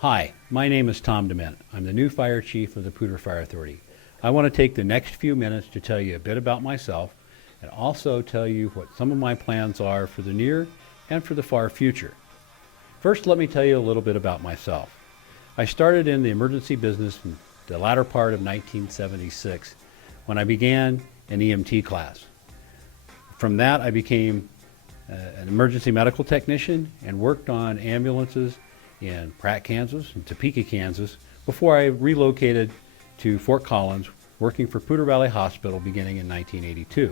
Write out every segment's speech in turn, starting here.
Hi, my name is Tom Demint. I'm the new fire chief of the Poudre Fire Authority. I want to take the next few minutes to tell you a bit about myself and also tell you what some of my plans are for the near and for the far future. First, let me tell you a little bit about myself. I started in the emergency business in the latter part of 1976 when I began an EMT class. From that, I became an emergency medical technician and worked on ambulances in Pratt, Kansas and Topeka, Kansas before I relocated to Fort Collins, working for Poudre Valley Hospital beginning in 1982.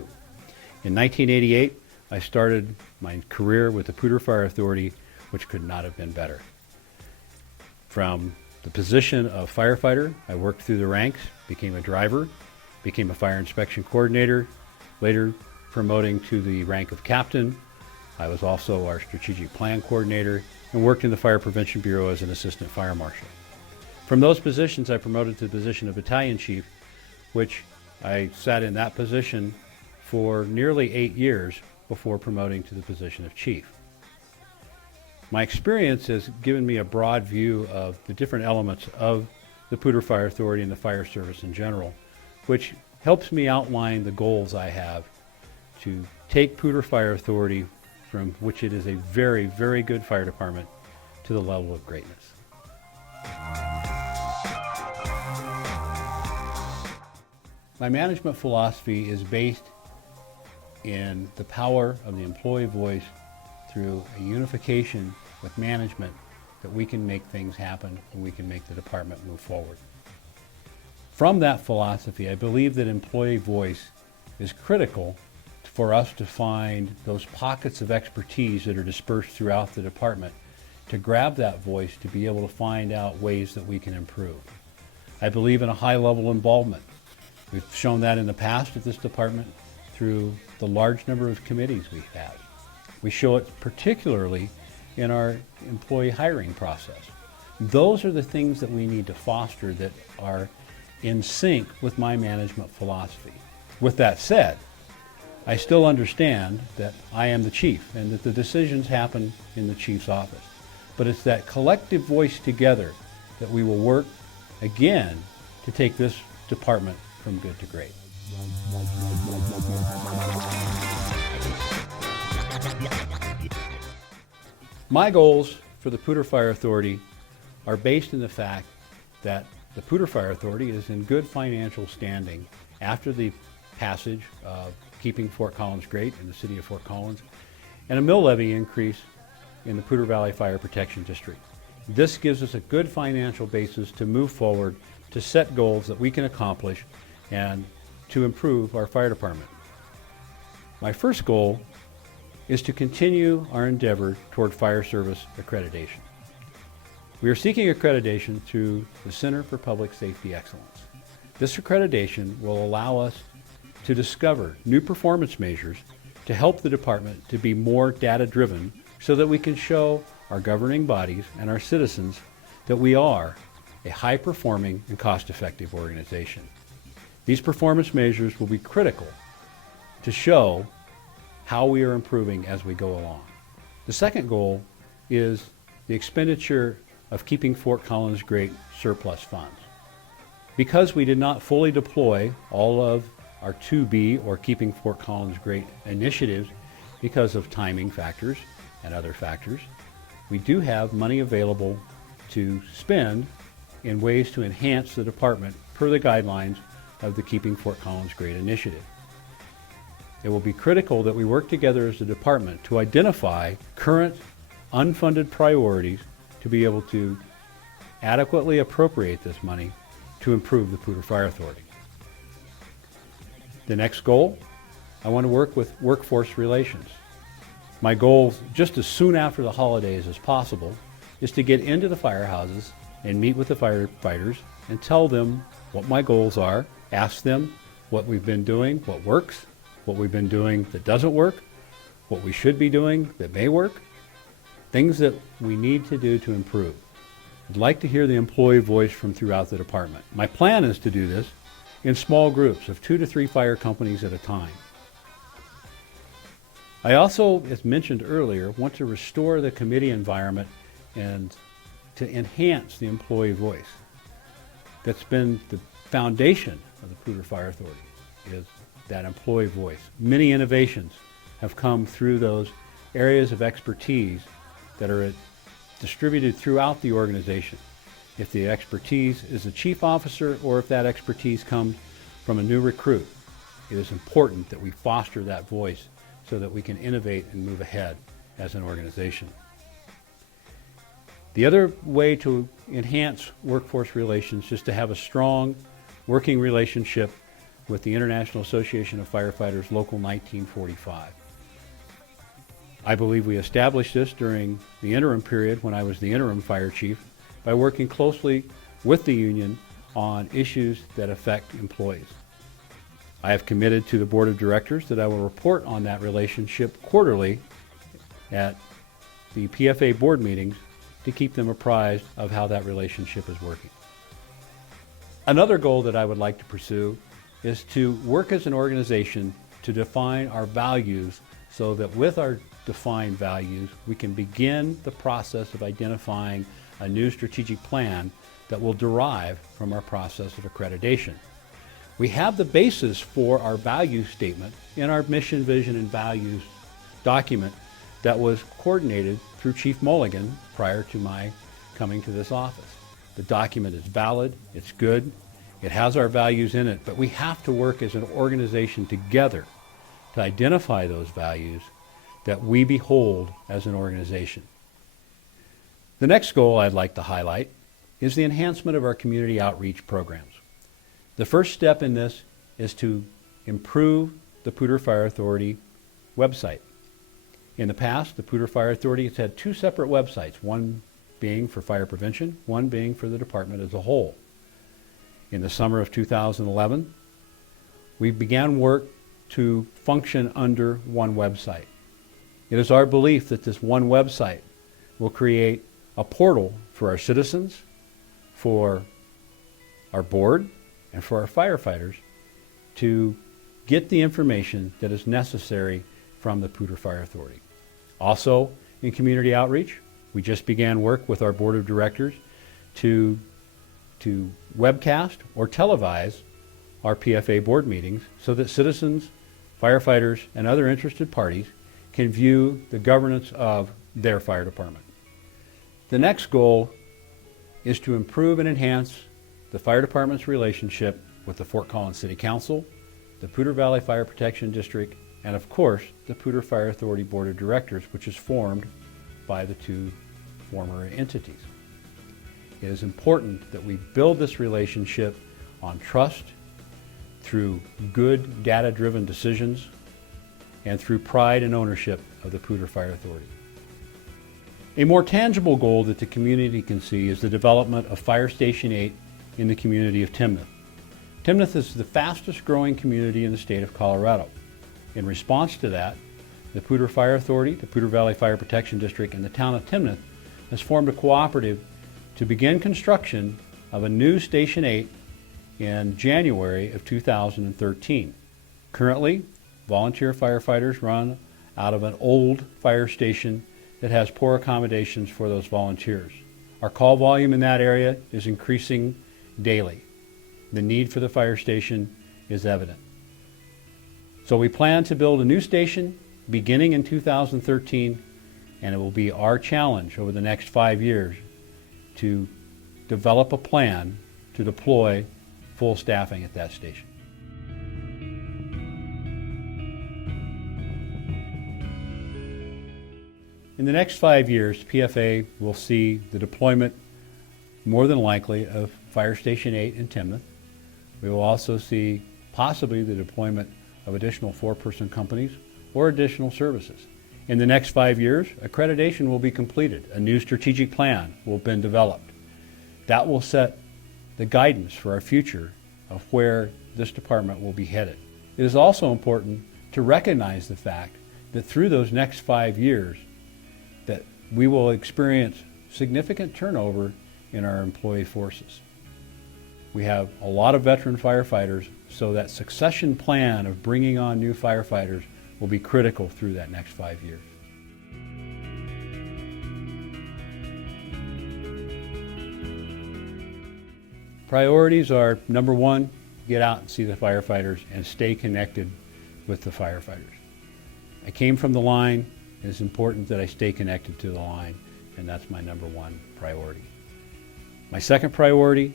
In 1988, I started my career with the Poudre Fire Authority, which could not have been better. From the position of firefighter, I worked through the ranks, became a driver, became a fire inspection coordinator, later promoting to the rank of captain. I was also our strategic plan coordinator and worked in the Fire Prevention Bureau as an assistant fire marshal. From those positions, I promoted to the position of battalion chief, which I sat in that position for nearly 8 years before promoting to the position of chief. My experience has given me a broad view of the different elements of the Poudre Fire Authority and the fire service in general, which helps me outline the goals I have to take Poudre Fire Authority from which it is a very, very good fire department to the level of greatness. My management philosophy is based in the power of the employee voice through a unification with management that we can make things happen and we can make the department move forward. From that philosophy, I believe that employee voice is critical for us to find those pockets of expertise that are dispersed throughout the department, to grab that voice to be able to find out ways that we can improve. I believe in a high level involvement. We've shown that in the past at this department through the large number of committees we've had. We show it particularly in our employee hiring process. Those are the things that we need to foster that are in sync with my management philosophy. With that said, I still understand that I am the chief and that the decisions happen in the chief's office. But it's that collective voice together that we will work again to take this department from good to great. My goals for the Poudre Fire Authority are based in the fact that the Poudre Fire Authority is in good financial standing after the passage of keeping Fort Collins great in the city of Fort Collins and a mill levy increase in the Poudre Valley Fire Protection District. This gives us a good financial basis to move forward, to set goals that we can accomplish and to improve our fire department. My first goal is to continue our endeavor toward fire service accreditation. We are seeking accreditation through the Center for Public Safety Excellence. This accreditation will allow us to discover new performance measures to help the department to be more data-driven so that we can show our governing bodies and our citizens that we are a high-performing and cost-effective organization. These performance measures will be critical to show how we are improving as we go along. The second goal is the expenditure of keeping Fort Collins great surplus funds. Because we did not fully deploy all of our 2B or Keeping Fort Collins Great initiatives because of timing factors and other factors, we do have money available to spend in ways to enhance the department per the guidelines of the Keeping Fort Collins Great initiative. It will be critical that we work together as a department to identify current unfunded priorities to be able to adequately appropriate this money to improve the Poudre Fire Authority. The next goal, I want to work with workforce relations. My goal, just as soon after the holidays as possible, is to get into the firehouses and meet with the firefighters and tell them what my goals are, ask them what we've been doing, what works, what we've been doing that doesn't work, what we should be doing that may work, things that we need to do to improve. I'd like to hear the employee voice from throughout the department. My plan is to do this in small groups of 2 to 3 fire companies at a time. I also, as mentioned earlier, want to restore the committee environment and to enhance the employee voice. That's been the foundation of the Poudre Fire Authority, is that employee voice. Many innovations have come through those areas of expertise that are distributed throughout the organization. If the expertise is a chief officer or if that expertise comes from a new recruit, it is important that we foster that voice so that we can innovate and move ahead as an organization. The other way to enhance workforce relations is to have a strong working relationship with the International Association of Firefighters Local 1945. I believe we established this during the interim period when I was the interim fire chief by working closely with the union on issues that affect employees. I have committed to the board of directors that I will report on that relationship quarterly at the PFA board meetings to keep them apprised of how that relationship is working. Another goal that I would like to pursue is to work as an organization to define our values so that with our defined values, we can begin the process of identifying a new strategic plan that will derive from our process of accreditation. We have the basis for our value statement in our mission, vision, and values document that was coordinated through Chief Mulligan prior to my coming to this office. The document is valid, it's good, it has our values in it, but we have to work as an organization together to identify those values that we behold as an organization. The next goal I'd like to highlight is the enhancement of our community outreach programs. The first step in this is to improve the Poudre Fire Authority website. In the past, the Poudre Fire Authority has had two separate websites, one being for fire prevention, one being for the department as a whole. In the summer of 2011, we began work to function under one website. It is our belief that this one website will create a portal for our citizens, for our board, and for our firefighters to get the information that is necessary from the Poudre Fire Authority. Also, in community outreach, we just began work with our board of directors to webcast or televise our PFA board meetings so that citizens, firefighters, and other interested parties can view the governance of their fire department. The next goal is to improve and enhance the fire department's relationship with the Fort Collins City Council, the Poudre Valley Fire Protection District, and of course, the Poudre Fire Authority Board of Directors, which is formed by the two former entities. It is important that we build this relationship on trust through good data-driven decisions and through pride and ownership of the Poudre Fire Authority. A more tangible goal that the community can see is the development of Fire Station 8 in the community of Demint. Demint is the fastest growing community in the state of Colorado. In response to that, the Poudre Fire Authority, the Poudre Valley Fire Protection District, and the town of Demint has formed a cooperative to begin construction of a new Station 8 in January of 2013. Currently, volunteer firefighters run out of an old fire station that has poor accommodations for those volunteers. Our call volume in that area is increasing daily. The need for the fire station is evident. So we plan to build a new station beginning in 2013, and it will be our challenge over the next 5 years to develop a plan to deploy full staffing at that station. In the next 5 years, PFA will see the deployment, more than likely, of Fire Station 8 in Demint. We will also see possibly the deployment of additional 4-person companies or additional services. In the next 5 years, accreditation will be completed. A new strategic plan will have been developed. That will set the guidance for our future of where this department will be headed. It is also important to recognize the fact that through those next 5 years that we will experience significant turnover in our employee forces. We have a lot of veteran firefighters, so that succession plan of bringing on new firefighters will be critical through that next 5 years. Priorities are, number one, get out and see the firefighters and stay connected with the firefighters. I came from the line. It's important that I stay connected to the line, and that's my number one priority. My second priority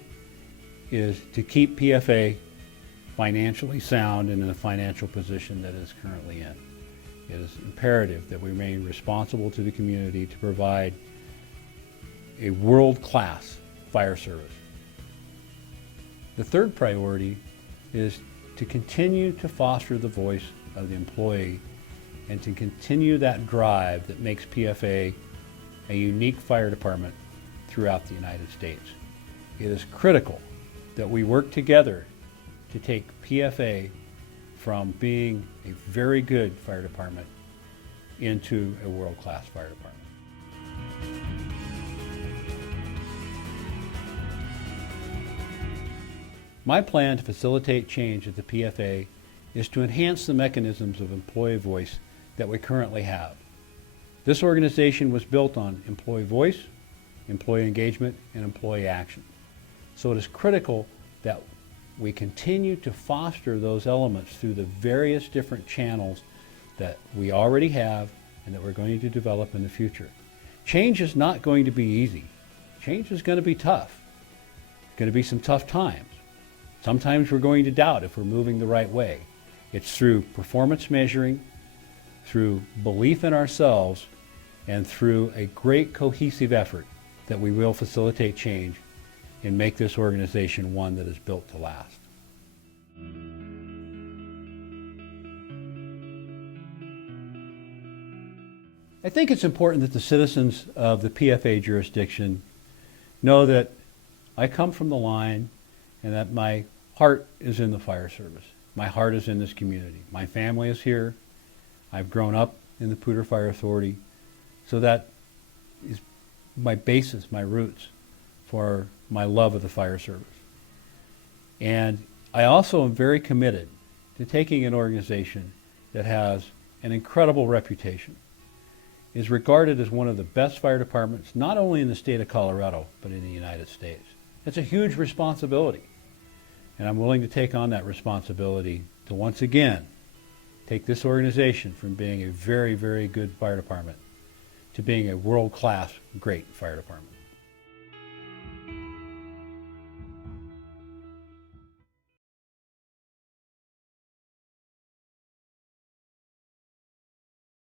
is to keep PFA financially sound and in the financial position that it is currently in. It is imperative that we remain responsible to the community to provide a world-class fire service. The third priority is to continue to foster the voice of the employee and to continue that drive that makes PFA a unique fire department throughout the United States. It is critical that we work together to take PFA from being a very good fire department into a world-class fire department. My plan to facilitate change at the PFA is to enhance the mechanisms of employee voice that we currently have. This organization was built on employee voice, employee engagement, and employee action. So it is critical that we continue to foster those elements through the various different channels that we already have and that we're going to develop in the future. Change is not going to be easy. Change is going to be tough. It's going to be some tough times. Sometimes we're going to doubt if we're moving the right way. It's through performance measuring, through belief in ourselves, and through a great cohesive effort that we will facilitate change and make this organization one that is built to last. I think it's important that the citizens of the PFA jurisdiction know that I come from the line and that my heart is in the fire service. My heart is in this community. My family is here. I've grown up in the Poudre Fire Authority, so that is my basis, my roots for my love of the fire service. And I also am very committed to taking an organization that has an incredible reputation, is regarded as one of the best fire departments, not only in the state of Colorado, but in the United States. It's a huge responsibility. And I'm willing to take on that responsibility to once again take this organization from being a very, very good fire department to being a world-class, great fire department.